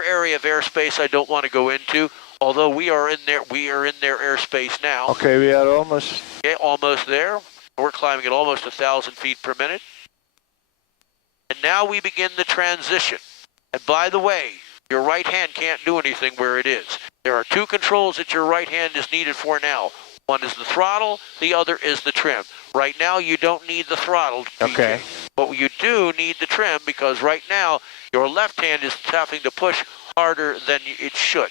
area of airspace I don't want to go into, although we are in their airspace now. Okay, we are almost. Okay, almost there. We're climbing at almost 1,000 feet per minute. And now we begin the transition. And by the way, your right hand can't do anything where it is. There are two controls that your right hand is needed for now. One is the throttle, the other is the trim. Right now, you don't need the throttle, DJ. Okay. But you do need the trim because right now, your left hand is having to push harder than it should.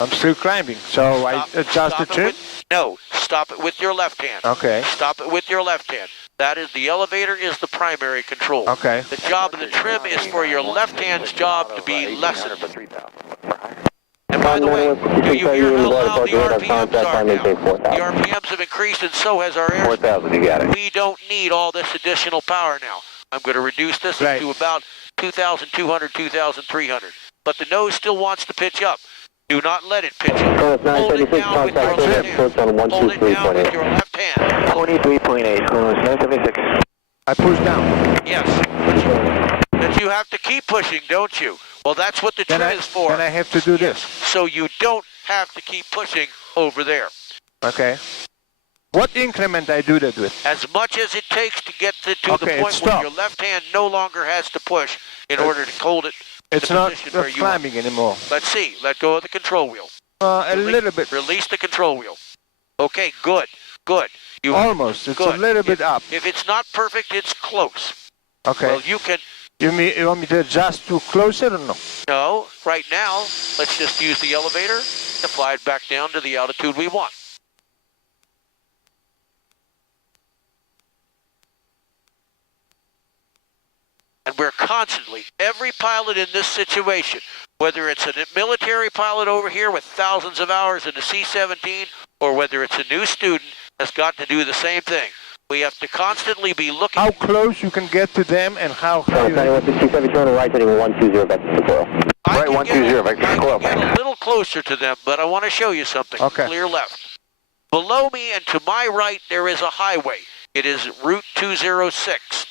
I'm still climbing, so I adjust the trim? No, stop it with your left hand. Okay. Stop it with your left hand. That is, the elevator is the primary control. Okay. The job of the trim is for your left hand's job to be lessened. And by the way, do you hear how loud the RPMs are now? The RPMs have increased and so has our airspeed. 4,000, you got it. We don't need all this additional power now. I'm going to reduce this to about 2,200, 2,300. But the nose still wants to pitch up. Do not let it pitch up. Hold it down with your left hand. Hold it down with your left hand. 23.8, 976. I push down. Yes. But you have to keep pushing, don't you? Well, that's what the trim is for. Then I have to do this. So you don't have to keep pushing over there. Okay. What increment I do that with? As much as it takes to get to the point where your left hand no longer has to push in order to hold it. It's not climbing anymore. Let's see. Let go of the control wheel. A little bit. Release the control wheel. Okay, good. Good. Almost. It's a little bit up. If it's not perfect, it's close. Okay. Well, you can... You want me to adjust to closer or no? No. Right now, let's just use the elevator to fly it back down to the altitude we want. And we're constantly, every pilot in this situation, whether it's a military pilot over here with thousands of hours in a C-17, or whether it's a new student, has got to do the same thing. We have to constantly be looking... How close you can get to them and how... Right, 9167, turn right, heading 120 back to the coil. Right, 120 back to the coil. I can get a little closer to them, but I want to show you something. Okay. Clear left. Below me and to my right, there is a highway. It is Route 206.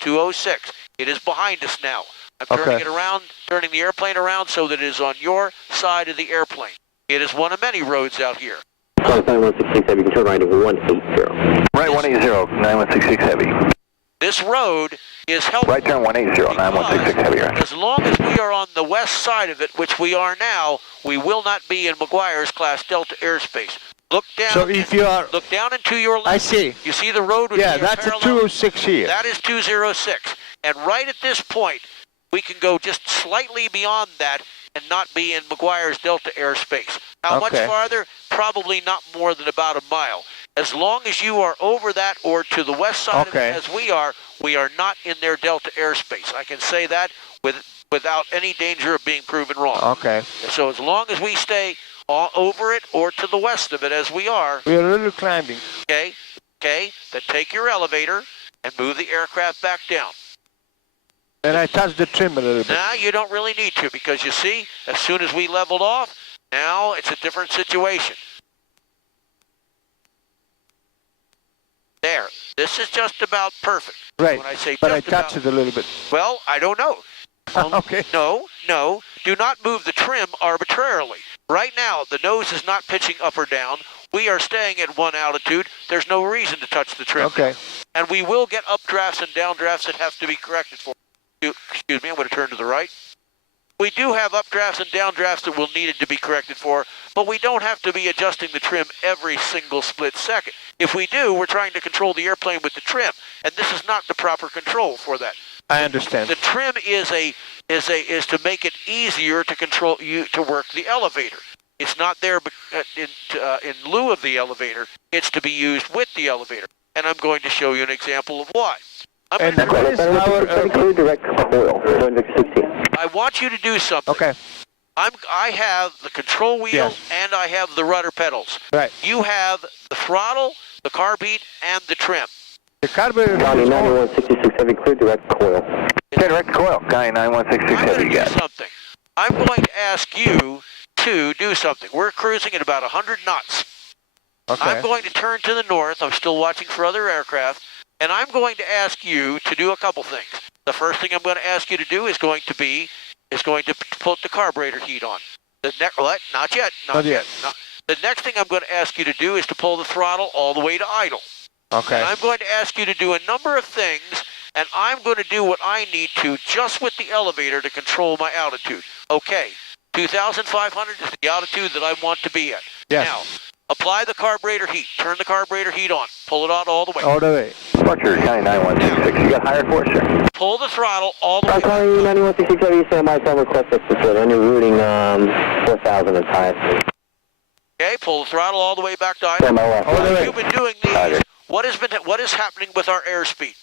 It is behind us now. I'm turning it around, turning the airplane around so that it is on your side of the airplane. It is one of many roads out here. 9166 heavy, you can turn right at 180. Right, 180, 9166 heavy. This road is helpful. Right turn 180, 9166 heavy. Right. As long as we are on the west side of it, which we are now, we will not be in McGuire's Class Delta airspace. Look down. So if you are... Look down and to your left. I see. You see the road? Yeah, that's a 206 here. That is 206. And right at this point, we can go just slightly beyond that and not be in McGuire's Delta airspace. How much farther? Probably not more than about a mile. As long as you are over that or to the west side of it as we are not in their Delta airspace. I can say that without any danger of being proven wrong. Okay. So as long as we stay over it or to the west of it as we are. We are a little climbing. Okay. Then take your elevator and move the aircraft back down. And I touch the trim a little bit. Now you don't really need to because you see, as soon as we leveled off, now it's a different situation. There. This is just about perfect. Right. When I say but I touch it a little bit. Well, I don't know. Okay. No. Do not move the trim arbitrarily. Right now, the nose is not pitching up or down. We are staying at one altitude. There's no reason to touch the trim. Okay. And we will get updrafts and downdrafts that have to be corrected for. Excuse me, I'm going to turn to the right. We do have updrafts and downdrafts that will need to be corrected for, but we don't have to be adjusting the trim every single split second. If we do, we're trying to control the airplane with the trim, and this is not the proper control for that. I understand. The trim is to make it easier to control to work the elevator. It's not there in lieu of the elevator. It's to be used with the elevator, and I'm going to show you an example of why. And what is our direct coil? I want you to do something. Okay. I have the control wheel and I have the rudder pedals. Right. You have the throttle, the carbeat, and the trim. The carburetor is 9166 heavy, clear direct coil. Direct coil. Guy 9166 heavy. I'm going to do something. I'm going to ask you to do something. We're cruising at about 100 knots. Okay. I'm going to turn to the north. I'm still watching for other aircraft. And I'm going to ask you to do a couple things. The first thing I'm going to ask you to do is going to be is going to put the carburetor heat on. What? Not yet. Not yet. No. The next thing I'm going to ask you to do is to pull the throttle all the way to idle. Okay. And I'm going to ask you to do a number of things, and I'm going to do what I need to just with the elevator to control my altitude. Okay, 2,500 is the altitude that I want to be at. Yes. Now, apply the carburetor heat. Turn the carburetor heat on. Pull it on all the way. All the way. Departure County 9166. You got higher for us, sir? Pull the throttle all the way. County 9166, you stand by, some request this facility. On your routing 4,000 and 5. Okay, pull the throttle all the way back to idle. Stand by left. All the While way. you've been doing these, what is happening with our airspeed?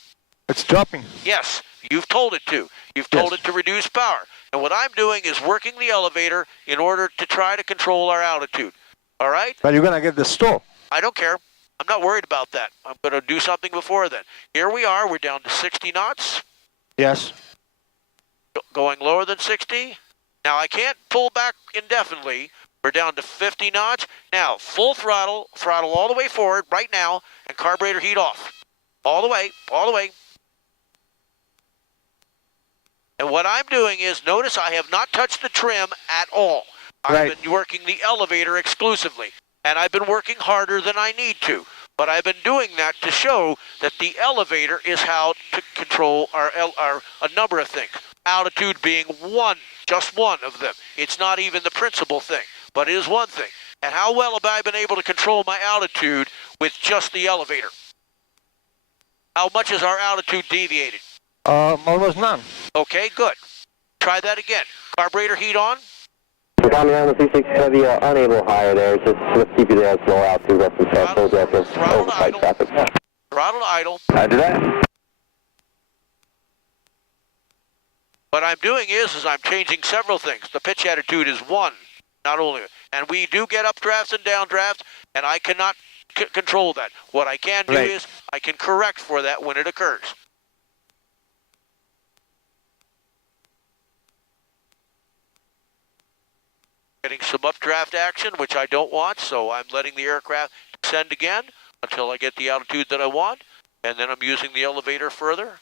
It's dropping. Yes, you've told it to. You've told Yes. it to reduce power. And what I'm doing is working the elevator in order to try to control our altitude. All right? But you're gonna get the stall. I don't care. I'm not worried about that. I'm going to do something before then. Here we are. We're down to 60 knots. Yes. Going lower than 60. Now, I can't pull back indefinitely. We're down to 50 knots. Now, full throttle all the way forward right now, and carburetor heat off. All the way, all the way. And what I'm doing is, notice I have not touched the trim at all. Right. I've been working the elevator exclusively, and I've been working harder than I need to. But I've been doing that to show that the elevator is how to control a number of things. Altitude being one, just one of them. It's not even the principal thing, but it is one thing. And how well have I been able to control my altitude with just the elevator? How much has our altitude deviated? Almost none. Okay, good. Try that again. Carburetor heat on. County 9166 heavy, unable higher there. Just let's keep you there at low altitude, less than fast, full director, Throttle to oversight idle. traffic. Throttle to idle. Roger that. What I'm doing is I'm changing several things. The pitch attitude is one, not only, and we do get updrafts and downdrafts, and I cannot control that. What I can do Right. is I can correct for that when it occurs. Getting some updraft action, which I don't want, so I'm letting the aircraft descend again until I get the altitude that I want, and then I'm using the elevator further.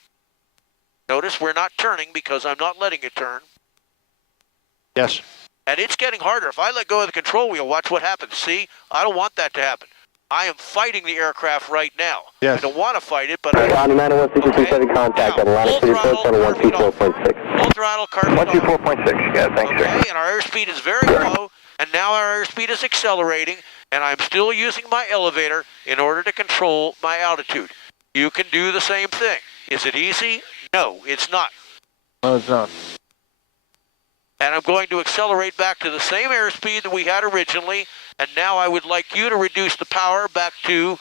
Notice we're not turning because I'm not letting it turn. Yes. And it's getting harder. If I let go of the control wheel, watch what happens. See, I don't want that to happen. I am fighting the aircraft right now. Yes. I don't want to fight it, but I... County 9166 heavy contact on line of City Coast on 124.6. Full throttle, carburetor. 124.6, yeah, thanks, sir. Okay, and our airspeed is very low, and now our airspeed is accelerating, and I'm still using my elevator in order to control my altitude. You can do the same thing. Is it easy? No, it's not. No, it's not. And I'm going to accelerate back to the same airspeed that we had originally, and now I would like you to reduce the power back to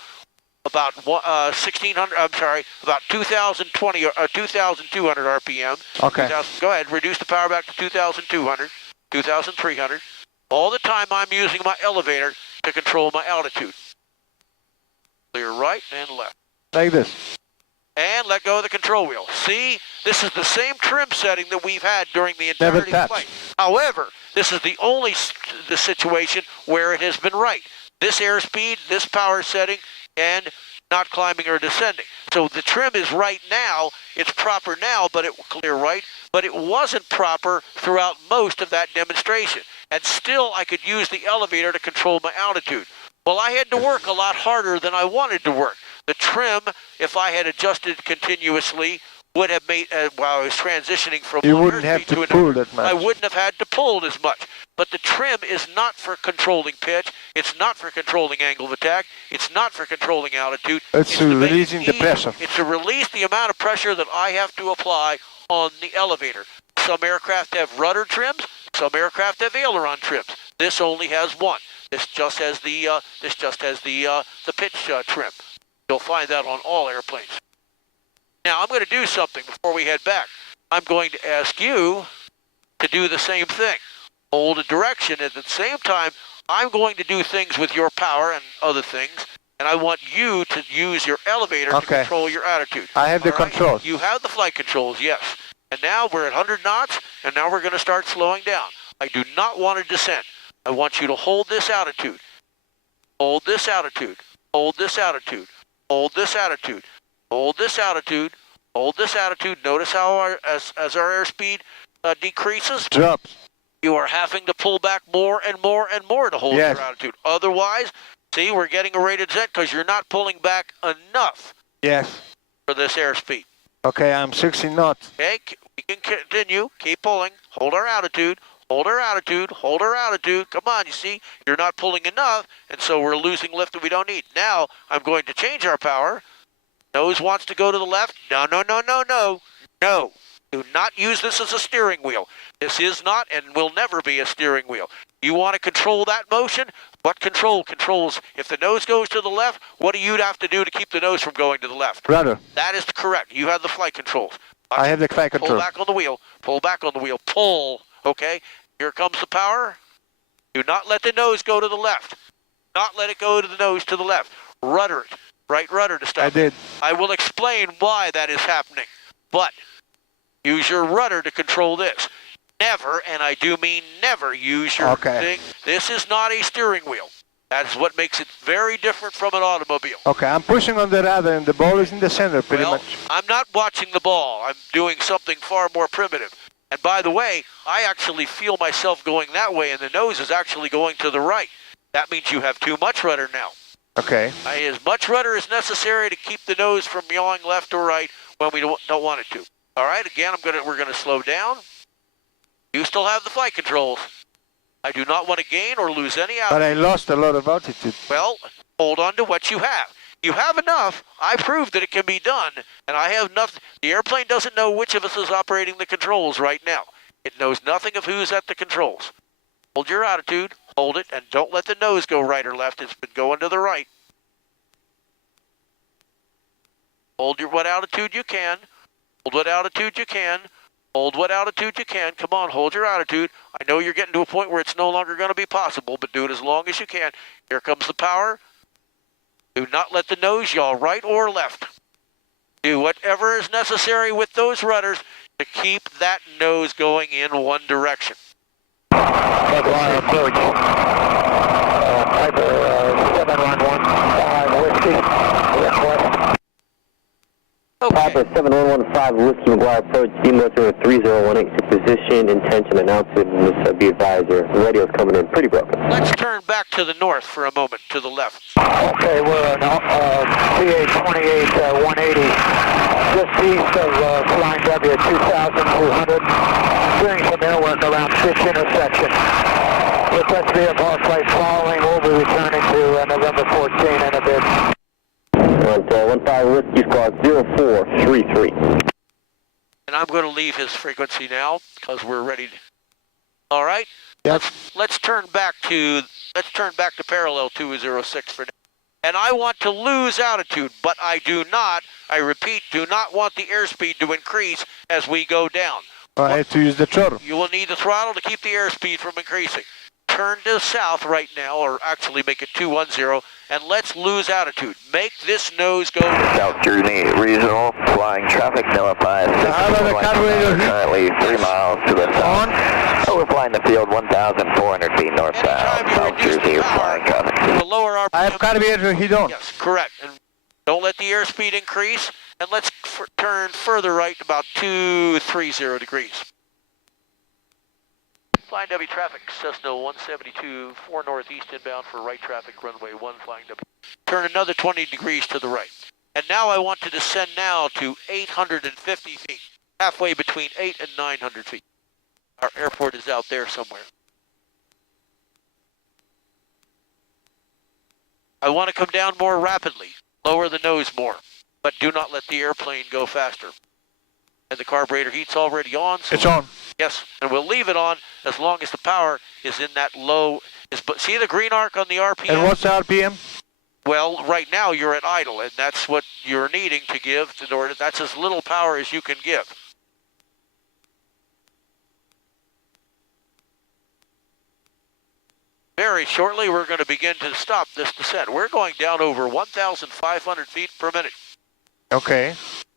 about 1,600, I'm sorry, about 2,020 or 2,200 RPM. Okay. Go ahead, reduce the power back to 2,200, 2,300. All the time I'm using my elevator to control my altitude. Clear right and left. Like this. And let go of the control wheel. See, this is the same trim setting that we've had during the Never entirety of the flight. However, this is the only the situation where it has been right. This airspeed, this power setting, and not climbing or descending. So the trim is right now, it's proper now, but it clear right, but it wasn't proper throughout most of that demonstration. And still I could use the elevator to control my altitude. Well, I had to work a lot harder than I wanted to work. The trim, if I had adjusted continuously, would have made, while I was transitioning from You one wouldn't have airspeed to to pull another, that much. I wouldn't have had to pull as much. But the trim is not for controlling pitch. It's not for controlling angle of attack. It's not for controlling altitude. It's to make it releasing the easy. pressure. It's to release the amount of pressure that I have to apply on the elevator. Some aircraft have rudder trims. Some aircraft have aileron trims. This only has one. This just has the pitch trim. You'll find that on all airplanes. Now, I'm going to do something before we head back. I'm going to ask you to do the same thing. Hold a direction. At the same time, I'm going to do things with your power and other things, and I want you to use your elevator to Okay. control your attitude. I have the All right? controls. You have the flight controls, yes. And now we're at 100 knots, and now we're going to start slowing down. I do not want to descend. I want you to hold this altitude. Hold this altitude. Hold this altitude. Hold this altitude. Hold this altitude. Hold this altitude. Notice how as our airspeed decreases, Drops. you are having to pull back more and more and more to hold Yes. your altitude. Otherwise, see, we're getting a rated Z because you're not pulling back enough Yes. for this airspeed. Okay, I'm 60 knots. Okay, we can continue. Keep pulling. Hold our altitude. Hold our altitude. Hold our altitude. Come on, you see, you're not pulling enough, and so we're losing lift that we don't need. Now, I'm going to change our power. Nose wants to go to the left. No, no, no, no, no. No. Do not use this as a steering wheel. This is not and will never be a steering wheel. You want to control that motion? What controls? If the nose goes to the left, what do you have to do to keep the nose from going to the left? Rudder. That is correct. You have the flight controls. I have the flight control. Pull back on the wheel. Pull back on the wheel. Pull. Okay. Here comes the power. Do not let the nose go to the left. Not let it go to the nose to the left. Rudder it. Right rudder to stop. I did. I will explain why that is happening. But use your rudder to control this. Never, and I do mean never, use your thing. This is not a steering wheel. That's what makes it very different from an automobile. Okay, I'm pushing on the rudder and the ball is in the center pretty much. I'm not watching the ball. I'm doing something far more primitive. And by the way, I actually feel myself going that way and the nose is actually going to the right. That means you have too much rudder now. Okay. As much rudder as necessary to keep the nose from yawing left or right when we don't want it to. All right, again, we're gonna slow down. You still have the flight controls. I do not want to gain or lose any altitude. But I lost a lot of altitude. Well, hold on to what you have. You have enough. I proved that it can be done, and I have nothing. The airplane doesn't know which of us is operating the controls right now. It knows nothing of who's at the controls. Hold your altitude, hold it, and don't let the nose go right or left. It's been going to the right. Hold what altitude you can. Hold what altitude you can. Hold what altitude you can. Come on, hold your altitude. I know you're getting to a point where it's no longer going to be possible, but do it as long as you can. Here comes the power. Do not let the nose yaw right or left. Do whatever is necessary with those rudders to keep that nose going in one direction. Headline approach. Piper 7115 Whiskey, request. Okay. Piper 7115 Whiskey, McGuire approach, demotor 3018 to position, intention, announcement, be advisor. The radio's coming in pretty broken. Let's turn back to the north for a moment, to the left. Okay, we're on CA-28 180, just east of Flying W 2200, doing some air work around this intersection. Request VFR flight following, we'll be returning to November 14 in a bit. 15 Whiskey Squawk 0433. And I'm going to leave his frequency now because we're ready to. All right. Yep. Let's turn back to parallel 206 for now. And I want to lose altitude, but I repeat, do not want the airspeed to increase as we go down. I have to use the throttle. You will need the throttle to keep the airspeed from increasing. Turn to south right now, or actually make it 210, and let's lose altitude. Make this nose go South Jersey Regional, flying traffic, Nilipie, currently 3 miles to the south. We're flying the field 1,400 feet northbound, South Jersey, flying traffic. the lower RPM. I have carburetor heat on. Yes, correct. And don't let the airspeed increase, and let's turn further right about 230 degrees. Flying W traffic, Cessna 172, 4 northeast inbound for right traffic, runway 1, Flying W. Turn another 20 degrees to the right. And now I want to descend now to 850 feet, halfway between 8 and 900 feet. Our airport is out there somewhere. I want to come down more rapidly, lower the nose more, but do not let the airplane go faster. And the carburetor heat's already on. So It's on. Yes, and we'll leave it on as long as the power is in that low. See the green arc on the RPM? And what's the RPM? Well, right now you're at idle, and that's what you're needing to give in order. That's as little power as you can give. Very shortly, we're going to begin to stop this descent. We're going down over 1,500 feet per minute. Okay.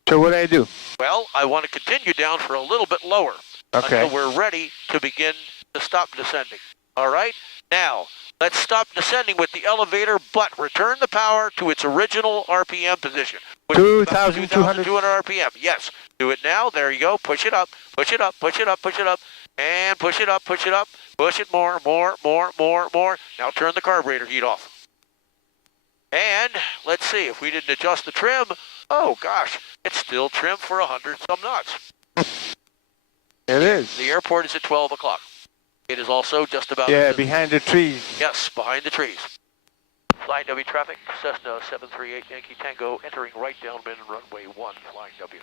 So what do I do? Well, I want to continue down for a little bit lower. Okay. Until we're ready to begin to stop descending. All right? Now, let's stop descending with the elevator, but return the power to its original RPM position. 2,200 RPM, yes. Do it now. There you go. Push it up. Push it up. Push it up. Push it up. And push it up. Push it up. Push it more. Now turn the carburetor heat off. And let's see if we didn't adjust the trim. Oh gosh, it's still trim for 100 some knots. It is. The airport is at 12 o'clock. It is also just about... Yeah, behind the trees. Yes, behind the trees. Flying W traffic, Cessna 738 Yankee Tango entering right downwind runway 1, Flying W.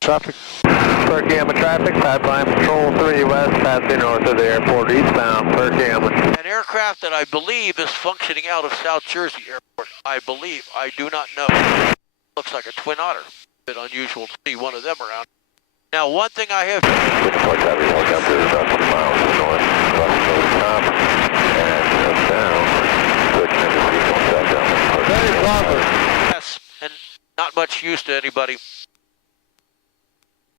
Traffic. Per Gamma traffic, Pipeline Patrol 3 west, passing north of the airport, eastbound, Per Gamma. An aircraft that I believe is functioning out of South Jersey Airport. I believe. I do not know. Looks like a Twin Otter. A bit unusual to see one of them around. Now, one thing I have... Helicopter about 2 miles north, over the top, and down. Switching into sequence, down. Very proper. Yes, and not much use to anybody.